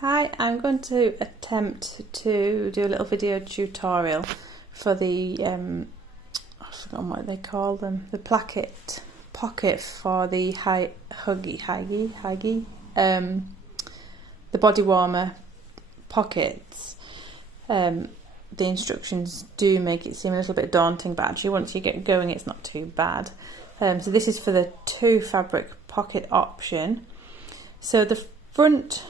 Hi, I'm going to attempt to do a little video tutorial for the, I've forgotten what they call them, the pocket for the Hygge, the body warmer pockets. The instructions do make it seem a little bit daunting, but actually once you get going it's not too bad. So this is for the 2 fabric pocket option. So the front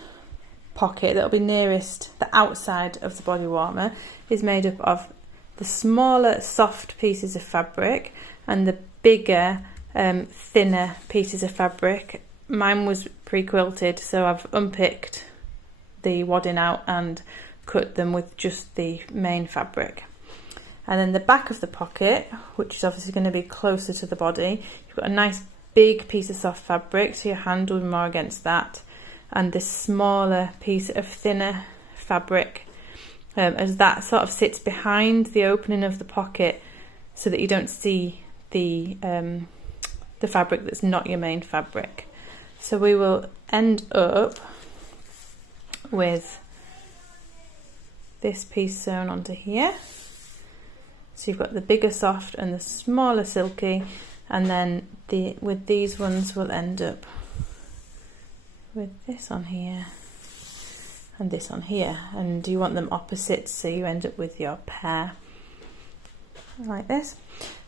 pocket that'll be nearest the outside of the body warmer is made up of the smaller soft pieces of fabric and the bigger thinner pieces of fabric. Mine was pre-quilted, so I've unpicked the wadding out and cut them with just the main fabric. And then the back of the pocket, which is obviously going to be closer to the body, you've got a nice big piece of soft fabric, so your hand will be more against that, and this smaller piece of thinner fabric, as that sort of sits behind the opening of the pocket, so that you don't see the fabric that's not your main fabric. So we will end up with this piece sewn onto here. So you've got the bigger soft and the smaller silky, and then with these ones we'll end up with this on here and this on here, and you want them opposites, so you end up with your pair like this.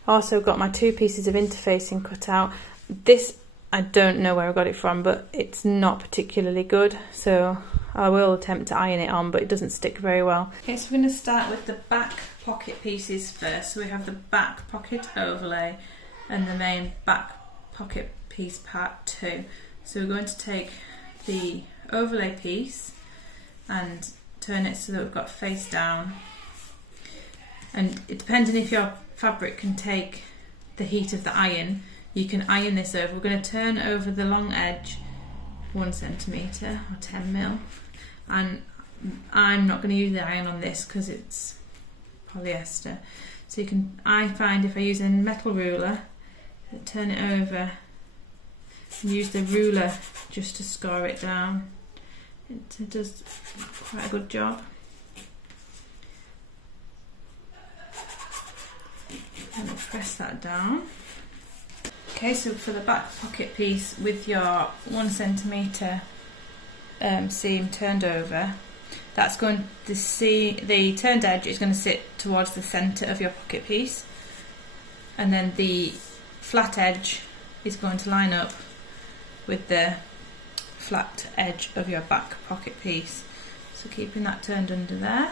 I also got my 2 pieces of interfacing cut out. This, I don't know where I got it from, but it's not particularly good, so I will attempt to iron it on, but it doesn't stick very well. Okay, so we're going to start with the back pocket pieces first. So we have the back pocket overlay and the main back pocket piece part 2. So we're going to take the overlay piece and turn it so that we've got face down, and it depending if your fabric can take the heat of the iron, you can iron this over. We're going to turn over the long edge 1 centimetre or 10mm, and I'm not going to use the iron on this because it's polyester. So you can, I find if I use a metal ruler, turn it over and use the ruler just to score it down. It does quite a good job. And I'll press that down. Okay, so for the back pocket piece, with your 1 centimetre seam turned over, that's going to see the turned edge is going to sit towards the centre of your pocket piece, and then the flat edge is going to line up with the flat edge of your back pocket piece. So keeping that turned under there.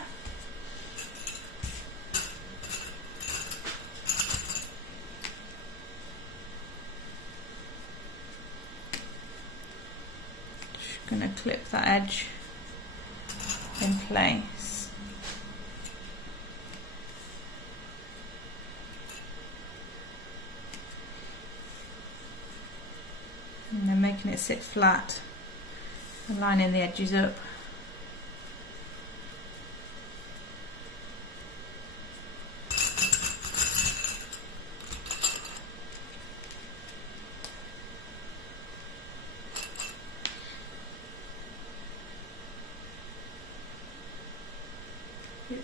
Just going to clip that edge in place. And then making it sit flat and lining the edges up.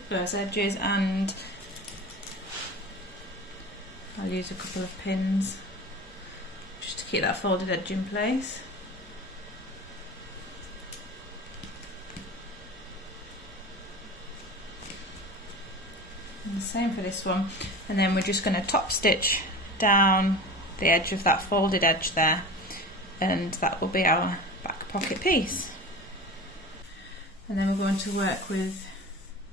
Those edges, and I'll use a couple of pins just to keep that folded edge in place. And the same for this one, and then we're just going to top stitch down the edge of that folded edge there, and that will be our back pocket piece. And then we're going to work with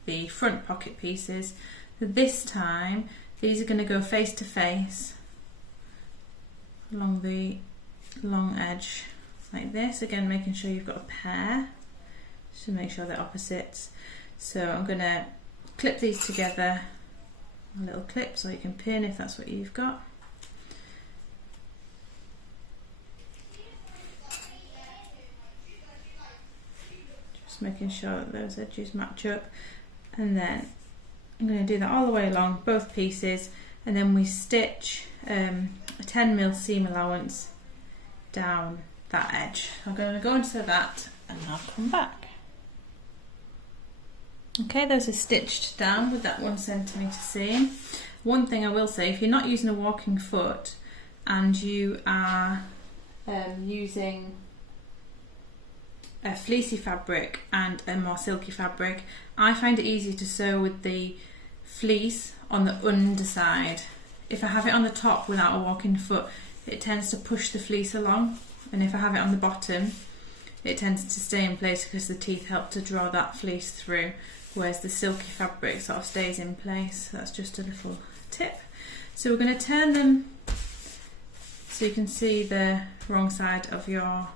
the front pocket pieces. So this time these are going to go face to face along the long edge like this, again making sure you've got a pair, just to make sure they're opposites. So I'm going to clip these together, a little clip, so you can pin if that's what you've got. Just making sure that those edges match up, and then I'm going to do that all the way along both pieces, and then we stitch a 10mm seam allowance down that edge. I'm going to go into that and I'll come back. Okay, those are stitched down with that 1 centimetre seam. One thing I will say, if you're not using a walking foot and you are using a fleecy fabric and a more silky fabric, I find it easier to sew with the fleece on the underside. If I have it on the top without a walking foot, it tends to push the fleece along, and if I have it on the bottom, it tends to stay in place because the teeth help to draw that fleece through, whereas the silky fabric sort of stays in place. That's just a little tip. So we're going to turn them so you can see the wrong side of your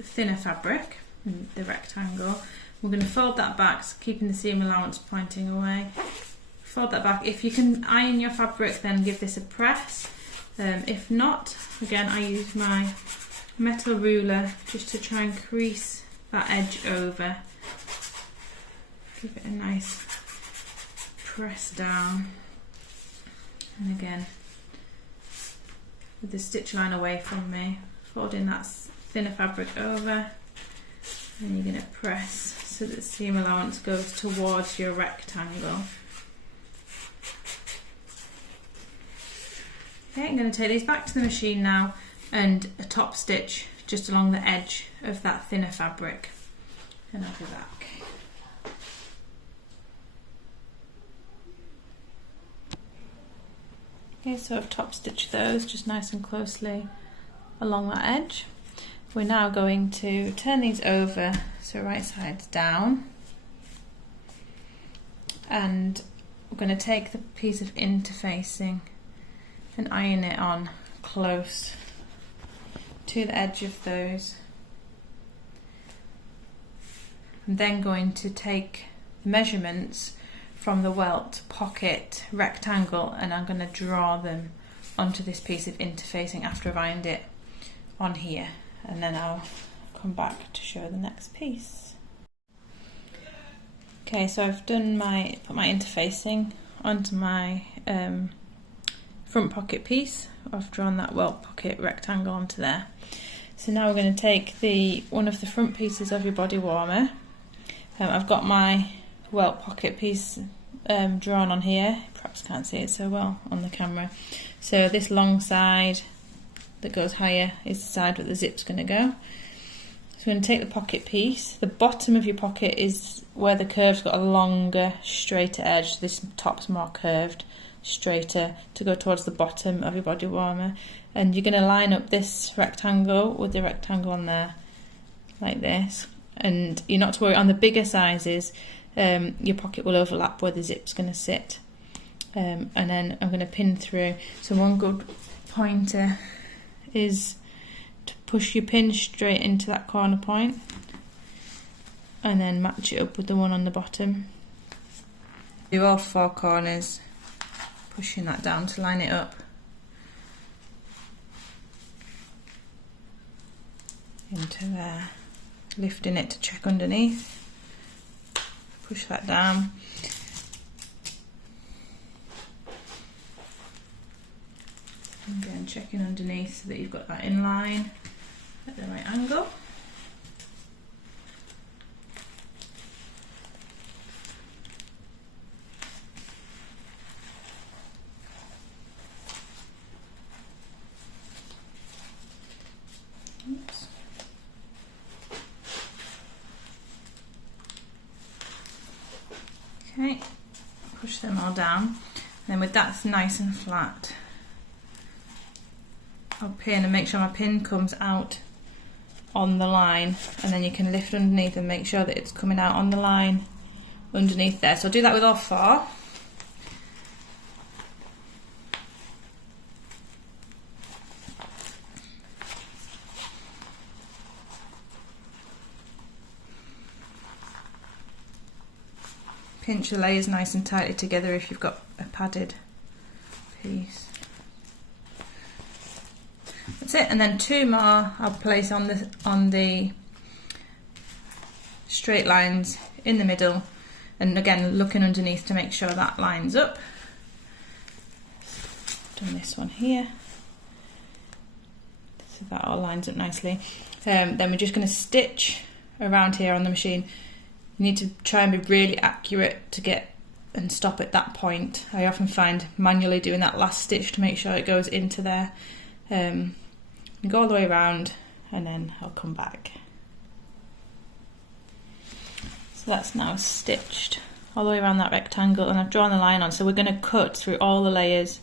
thinner fabric, the rectangle. We're going to fold that back, keeping the seam allowance pointing away. Fold that back. If you can iron your fabric, then give this a press. If not, again, I use my metal ruler just to try and crease that edge over. Give it a nice press down. And again, with the stitch line away from me, folding that thinner fabric over, and you're going to press so that the seam allowance goes towards your rectangle. Okay, I'm going to take these back to the machine now and a top stitch just along the edge of that thinner fabric, and I'll be back. Okay, so I've top stitched those just nice and closely along that edge. We're now going to turn these over so right side's down, and we're going to take the piece of interfacing and iron it on close to the edge of those. I'm then going to take measurements from the Welt pocket rectangle, and I'm going to draw them onto this piece of interfacing after I've ironed it on here, and then I'll come back to show the next piece. Okay, so I've done put my interfacing onto my front pocket piece. I've drawn that Welt pocket rectangle onto there. So now we're going to take one of the front pieces of your body warmer. I've got my Welt pocket piece drawn on here. Perhaps can't see it so well on the camera. So this long side that goes higher is the side where the zip's going to go. So we're going to take the pocket piece. The bottom of your pocket is where the curve's got a longer, straighter edge. This top's more curved, straighter to go towards the bottom of your body warmer. And you're going to line up this rectangle with the rectangle on there, like this. And you're not to worry, on the bigger sizes, your pocket will overlap where the zip's going to sit. And then I'm going to pin through. So one good pointer is to push your pin straight into that corner point and then match it up with the one on the bottom. Do all four corners, pushing that down to line it up. Into there, lifting it to check underneath. Push that down. Again, checking underneath so that you've got that in line at the right angle. Oops. Okay, push them all down. And then with that nice and flat, I'll pin and make sure my pin comes out on the line, and then you can lift underneath and make sure that it's coming out on the line underneath there. So I'll do that with all four. Pinch the layers nice and tightly together if you've got a padded piece. That's it, and then two more I'll place on the straight lines in the middle, and again looking underneath to make sure that lines up. Done this one here, so that all lines up nicely. Then we're just going to stitch around here on the machine You need to try and be really accurate to get and stop at that point. I often find manually doing that last stitch to make sure it goes into there. Go all the way around and then I'll come back. So that's now stitched all the way around that rectangle, and I've drawn the line on, so we're going to cut through all the layers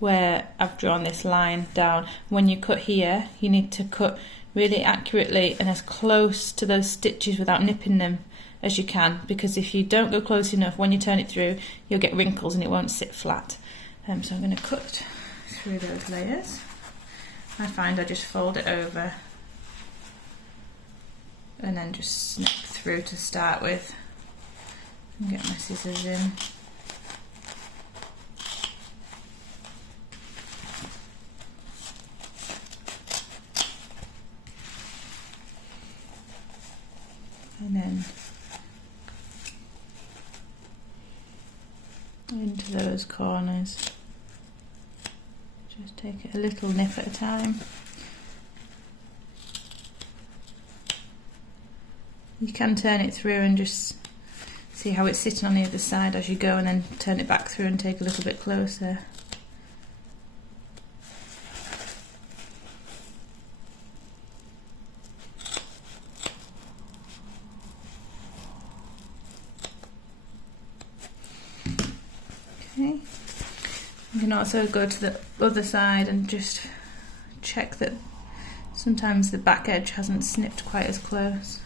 where I've drawn this line down. When you cut here, you need to cut really accurately and as close to those stitches without nipping them as you can, because if you don't go close enough, when you turn it through, you'll get wrinkles and it won't sit flat. So I'm going to cut through those layers. I find I just fold it over and then just snip through to start with and get my scissors in. And then into those corners. Just take it a little nip at a time. You can turn it through and just see how it's sitting on the other side as you go, and then turn it back through and take a little bit closer. Okay. You can also go to the other side and just check that sometimes the back edge hasn't snipped quite as close.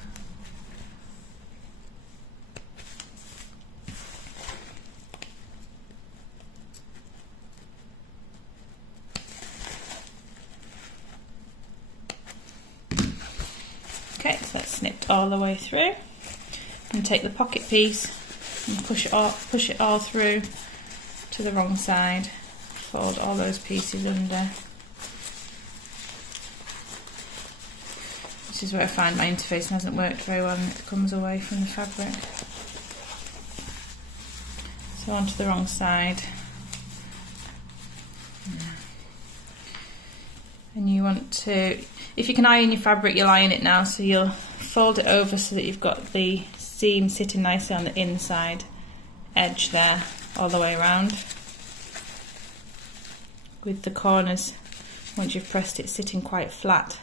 Okay, so that's snipped all the way through. And take the pocket piece and push it all through to the wrong side. Fold all those pieces under. This is where I find my interfacing hasn't worked very well and it comes away from the fabric. So onto the wrong side. And you want to, if you can iron your fabric, you'll iron it now, so you'll fold it over so that you've got the seam sitting nicely on the inside edge there, all the way around, with the corners, once you've pressed it, sitting quite flat.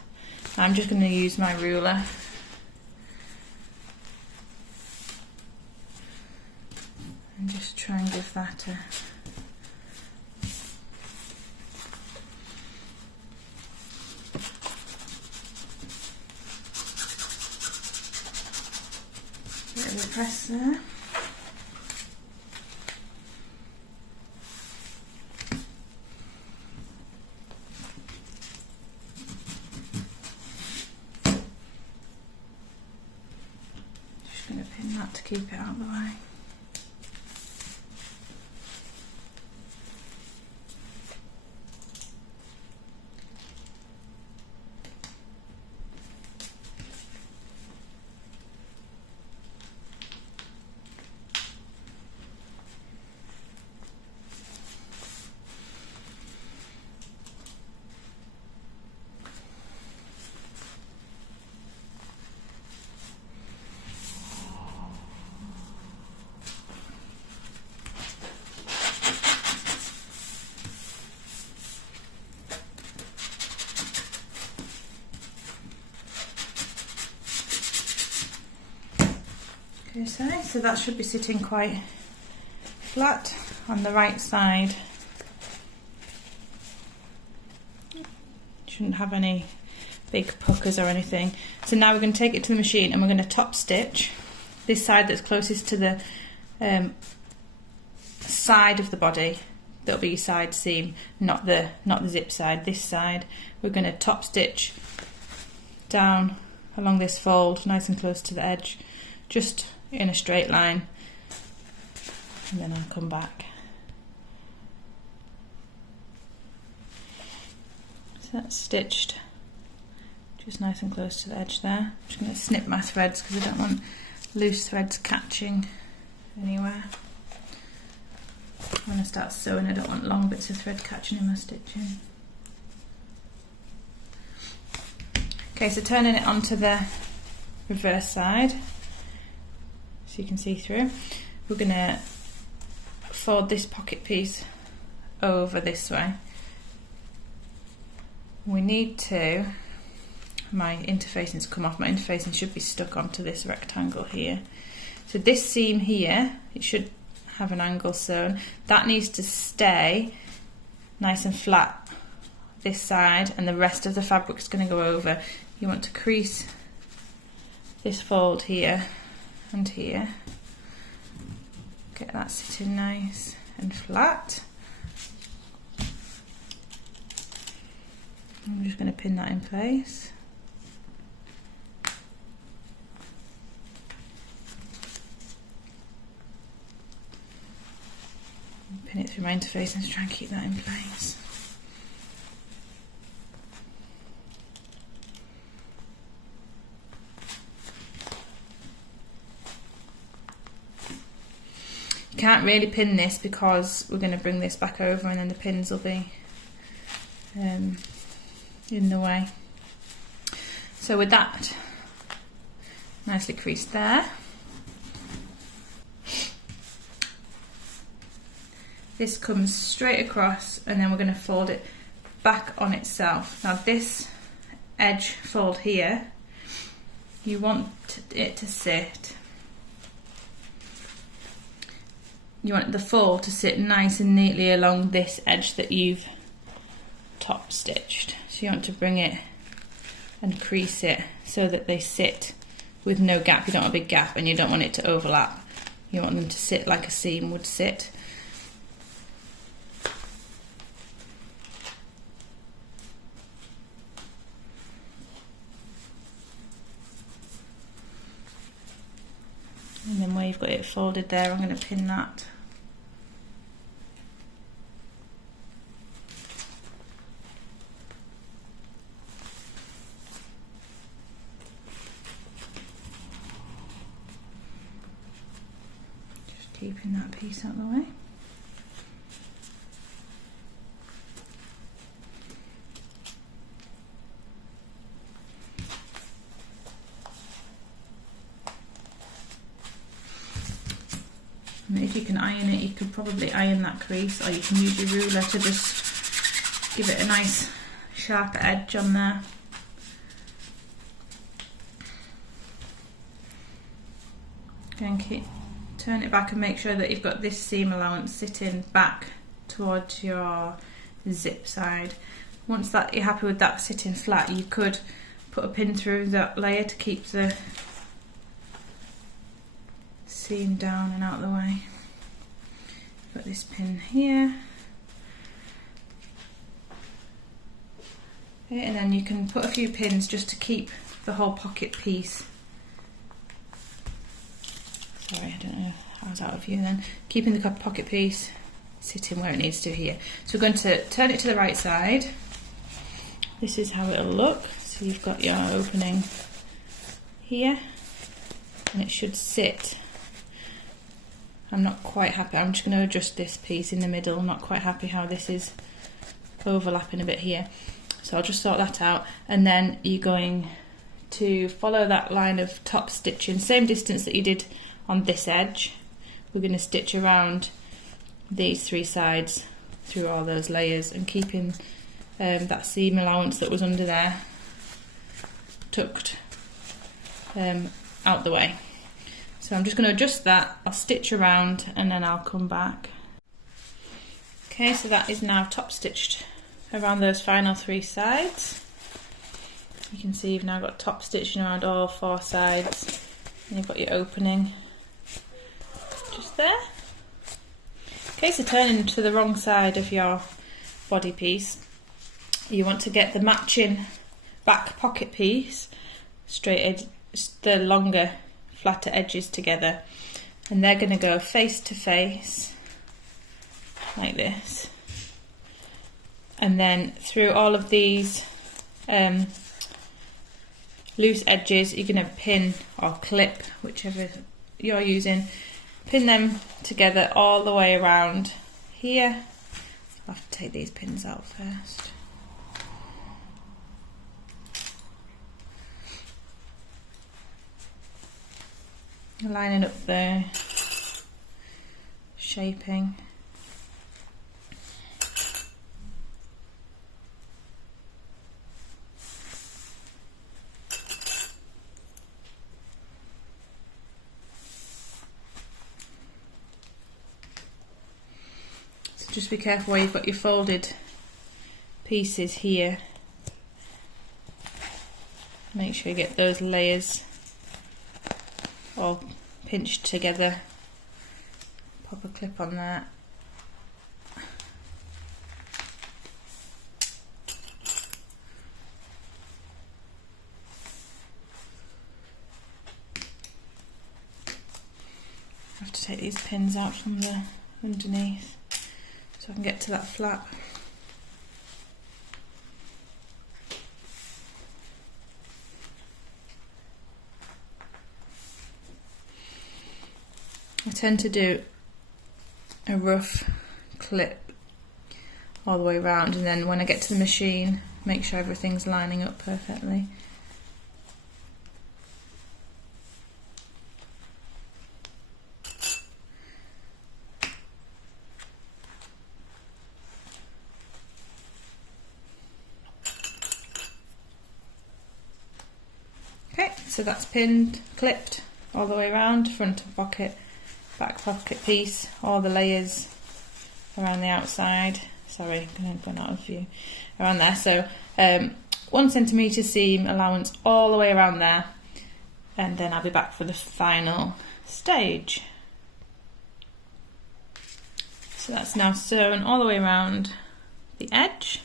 I'm just going to use my ruler and just try and give that a bit of a press there. Just going to pin that to keep it out of the way. So that should be sitting quite flat on the right side. Shouldn't have any big puckers or anything. So now we're going to take it to the machine and we're going to top stitch this side that's closest to the side of the body. That'll be your side seam, not the zip side. This side we're going to top stitch down along this fold, nice and close to the edge, just in a straight line, and then I'll come back. So that's stitched just nice and close to the edge there. I'm just going to snip my threads because I don't want loose threads catching anywhere. When I start sewing, I don't want long bits of thread catching in my stitching. Okay, so turning it onto the reverse side, so you can see through. We're going to fold this pocket piece over this way. We need to, my interfacing's come off, my interfacing should be stuck onto this rectangle here. So this seam here, it should have an angle sewn. That needs to stay nice and flat this side, and the rest of the fabric is going to go over. You want to crease this fold here and here. Get that sitting nice and flat. I'm just going to pin that in place. Pin it through my interface and try and keep that in place. You can't really pin this because we're going to bring this back over and then the pins will be in the way. So with that nicely creased there, this comes straight across and then we're going to fold it back on itself. Now this edge fold here, you want it to sit, you want the fold to sit nice and neatly along this edge that you've top stitched. So you want to bring it and crease it so that they sit with no gap. You don't want a big gap and you don't want it to overlap. You want them to sit like a seam would sit. And then where you've got it folded there, I'm going to pin that. Just keeping that piece out of the way. And if you can iron it, you could probably iron that crease, or you can use your ruler to just give it a nice sharp edge on there. Again, turn it back and make sure that you've got this seam allowance sitting back towards your zip side. Once that you're happy with that sitting flat, you could put a pin through that layer to keep the seam down and out of the way. Put this pin here. Okay, and then you can put a few pins just to keep the whole pocket piece. Sorry, I don't know, I was out of view then. Keeping the pocket piece sitting where it needs to here. So we're going to turn it to the right side. This is how it'll look. So you've got your opening here, and it should sit. I'm not quite happy, I'm just going to adjust this piece in the middle. I'm not quite happy how this is overlapping a bit here. So I'll just sort that out, and then you're going to follow that line of top stitching, same distance that you did on this edge. We're going to stitch around these three sides through all those layers and keeping that seam allowance that was under there tucked out the way. So I'm just going to adjust that, I'll stitch around and then I'll come back. Okay, so that is now top stitched around those final three sides. You can see you've now got top stitching around all four sides, and you've got your opening just there. Okay, so turning to the wrong side of your body piece, you want to get the matching back pocket piece, straight edge, the longer flatter edges together, and they're going to go face to face like this, and then through all of these loose edges you're going to pin or clip, whichever you're using, pin them together all the way around here. I'll have to take these pins out first. lining up the shaping. So just be careful where you've got your folded pieces here. Make sure you get those layers all pinched together. Pop a clip on that. I have to take these pins out from the underneath so I can get to that flap. I tend to do a rough clip all the way around, and then when I get to the machine, make sure everything's lining up perfectly. Okay, so that's pinned, clipped all the way around, front pocket, back pocket piece, all the layers around the outside. Sorry, I'm going to go out of view. Around there, so 1 centimetre seam allowance all the way around there, and then I'll be back for the final stage. So that's now sewn all the way around the edge.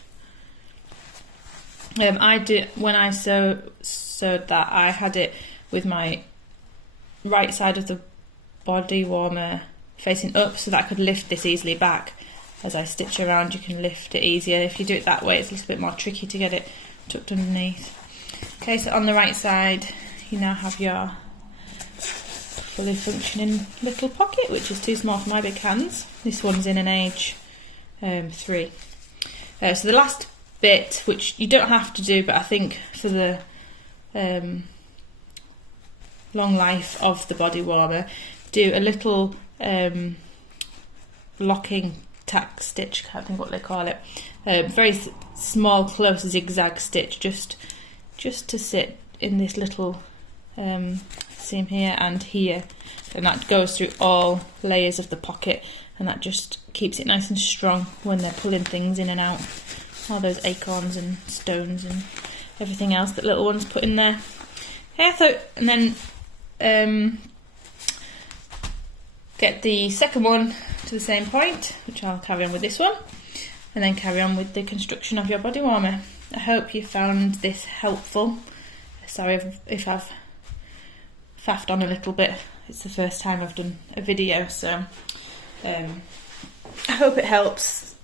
I did, when I sewed that, I had it with my right side of the body warmer facing up so that I could lift this easily back. As I stitch around, you can lift it easier. If you do it that way, it's a little bit more tricky to get it tucked underneath. Okay, so on the right side, you now have your fully functioning little pocket, which is too small for my big hands. This one's in an age 3. So the last bit, which you don't have to do, but I think for the long life of the body warmer, do a little locking tack stitch, can't think what they call it, very small close zigzag stitch, just to sit in this little seam here and here, and that goes through all layers of the pocket, and that just keeps it nice and strong when they're pulling things in and out, all those acorns and stones and everything else that little ones put in there. Okay, so, and then get the second one to the same point, which I'll carry on with this one, and then carry on with the construction of your body warmer. I hope you found this helpful. Sorry if I've faffed on a little bit. It's the first time I've done a video, so I hope it helps.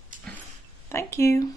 Thank you.